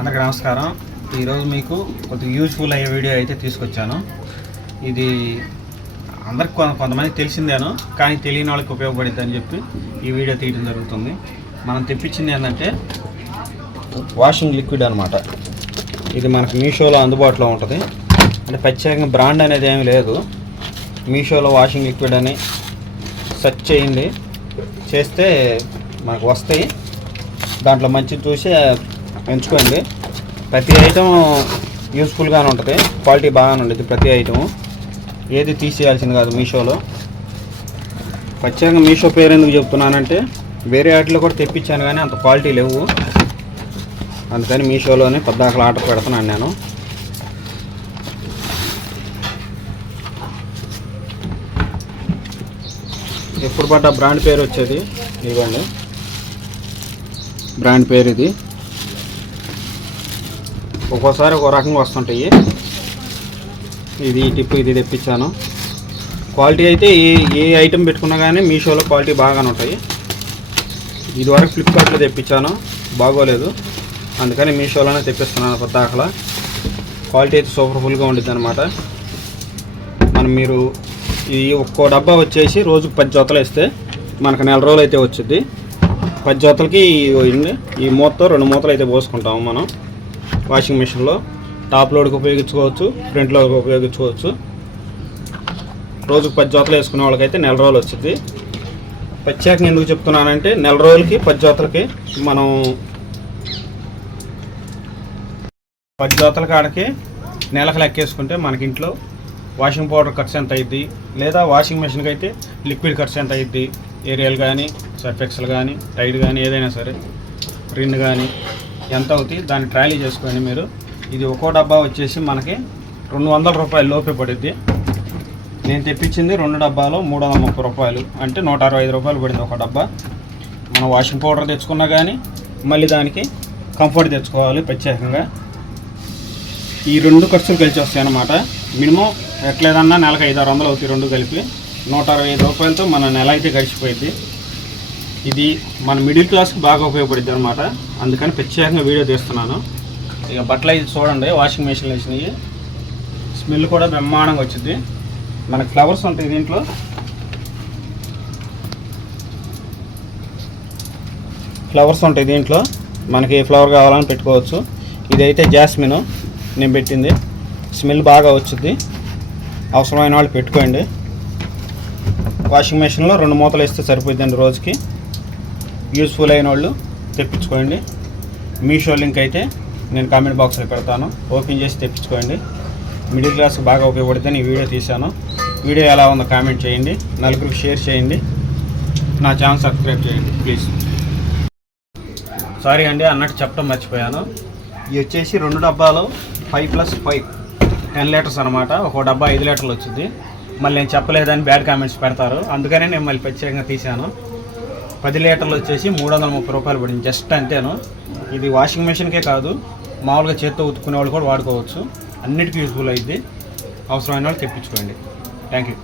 అందరికీ నమస్కారం. ఈరోజు మీకు కొద్దిగా యూజ్ఫుల్ అయ్యే వీడియో అయితే తీసుకొచ్చాను. ఇది అందరికి కొంతమంది తెలిసిందేను, కానీ తెలియని వాళ్ళకి ఉపయోగపడుతుంది అని చెప్పి ఈ వీడియో తీయడం జరుగుతుంది. మనం తెప్పించింది ఏంటంటే వాషింగ్ లిక్విడ్ అనమాట. ఇది మనకు మీషోలో అందుబాటులో ఉంటుంది. అంటే ప్రత్యేకంగా బ్రాండ్ అనేది ఏమీ లేదు. మీషోలో వాషింగ్ లిక్విడ్ అని సెర్చ్ చేయండి, చేస్తే మనకు వస్తాయి. దాంట్లో మంచిది చూసి ఎంచుకోండి. ప్రతి ఐటెం యూస్ఫుల్గానే ఉంటుంది, క్వాలిటీ బాగానే ఉంటుంది. ప్రతి ఐటము ఏది తీసేయాల్సింది కాదు మీషోలో. ప్రత్యేకంగా మీషో పేరు ఎందుకు చెప్తున్నానంటే వేరే వాటిలో కూడా తెప్పించాను కానీ అంత క్వాలిటీ లేవు. అందుకని మీషోలోనే పద్దాకలు ఆర్డర్ పెడుతున్నాను నేను. ఎప్పుడు పడ్డ బ్రాండ్ పేరు వచ్చేది ఇవ్వండి, బ్రాండ్ పేరు ఇది. ఒక్కోసారి ఒక రకంగా వస్తుంటాయి. ఇది టిప్ ఇది తెప్పించాను. క్వాలిటీ అయితే ఏ ఐటెం పెట్టుకున్నా కానీ మీషోలో క్వాలిటీ బాగానే ఉంటాయి. ఇదివరకు ఫ్లిప్కార్ట్లో తెప్పించాను, బాగోలేదు. అందుకని మీషోలోనే తెప్పిస్తున్నాను పద్దాకలా. క్వాలిటీ అయితే సూపర్ఫుల్గా ఉంటుంది అనమాట. మీరు ఈ ఒక్కో డబ్బా వచ్చేసి రోజుకు 10 జతలు వేస్తే మనకు నెల రోజులు అయితే వచ్చింది. 10 జతలకి ఈ మూతతో 2 మూతలు అయితే పోసుకుంటాము మనం. వాషింగ్ మిషన్లో టాప్ లోడ్కి ఉపయోగించుకోవచ్చు, ఫ్రంట్ లోడ్కి ఉపయోగించుకోవచ్చు. రోజుకు 10 జతలు వేసుకునే వాళ్ళకైతే నెల రోజులు వచ్చింది. ప్రత్యేకంగా ఎందుకు చెప్తున్నానంటే నెల రోజులకి 10 జతలకి మనం 10 జతల కాడికి నెలకు లెక్కేసుకుంటే మనకి ఇంట్లో వాషింగ్ పౌడర్ ఖర్చు ఎంత అయ్యిద్ది, లేదా వాషింగ్ మిషన్కి అయితే లిక్విడ్ ఖర్చు ఎంత అయ్యిద్ది, ఏరియల్ కానీ సర్ఫ్ ఎక్సెల్ కానీ టైడ్ కానీ ఏదైనా సరే రిన్ కానీ ఎంత అవుతుంది దాన్ని ట్రాలీ చేసుకోండి మీరు. ఇది ఒక్కో డబ్బా వచ్చేసి మనకి 200 రూపాయలు లోపే పడుద్ది. నేను తెప్పించింది 2 డబ్బాలు 330 రూపాయలు, అంటే 165 రూపాయలు పడింది ఒక డబ్బా. మనం వాషింగ్ పౌడర్ తెచ్చుకున్నా కానీ మళ్ళీ దానికి కంఫర్ట్ తెచ్చుకోవాలి ప్రత్యేకంగా. ఈ 2 ఖర్చులు కలిసి వస్తాయి అన్నమాట. మినిమం ఎట్లేదన్నా నెలకు 500-600 అవుతాయి 2 కలిపి. 165 రూపాయలతో మన నెల అయితే గడిచిపోయింది. ఇది మన మిడిల్ క్లాస్కి బాగా ఉపయోగపడుద్ది అనమాట. అందుకని ప్రత్యేకంగా వీడియో తీస్తున్నాను. ఇక బట్టలు అయితే చూడండి, వాషింగ్ మిషన్లు వేసినాయి. స్మెల్ కూడా బ్రహ్మాండంగా వచ్చింది. మనకి ఫ్లవర్స్ ఉంటాయి దీంట్లో. ఫ్లవర్స్ ఉంటాయి దీంట్లో, మనకి ఏ ఫ్లవర్ కావాలని పెట్టుకోవచ్చు. ఇదైతే జాస్మిన్ నేను పెట్టింది. స్మెల్ బాగా వచ్చింది. అవసరమైన వాళ్ళు పెట్టుకోండి. వాషింగ్ మిషన్లో 2 మూతలు వేస్తే సరిపోద్దండి రోజుకి. యూస్ఫుల్ అయిన వాళ్ళు తెప్పించుకోండి. మీషో లింక్ అయితే నేను కామెంట్ బాక్స్లో పెడతాను, ఓపెన్ చేసి తెప్పించుకోండి. మిడిల్ క్లాస్కి బాగా ఉపయోగపడితే ఈ వీడియో తీశాను. వీడియో ఎలా ఉందో కామెంట్ చేయండి, నలుగురికి షేర్ చేయండి, నా ఛానల్ సబ్స్క్రైబ్ చేయండి ప్లీజ్. సారీ అండి అన్నట్టు చెప్పడం మర్చిపోయాను. ఇవి వచ్చేసి 2 డబ్బాలు 5+5 10 లీటర్స్ అనమాట. ఒక డబ్బా 5 లీటర్లు వచ్చింది. మళ్ళీ నేను చెప్పలేదని బ్యాడ్ కామెంట్స్ పెడతారు, అందుకనే నేను మళ్ళీ ప్రత్యేకంగా తీశాను. 10 లీటర్లు వచ్చేసి 330 రూపాయలు పడింది, జస్ట్ అంతేను. ఇది వాషింగ్ మిషన్కే కాదు, మామూలుగా చేత్తో ఉతుక్కునే వాళ్ళు కూడా వాడుకోవచ్చు. అన్నిటికీ యూజ్ఫుల్ అయ్యింది. అవసరమైన వాళ్ళు తెప్పించుకోండి. Thank you.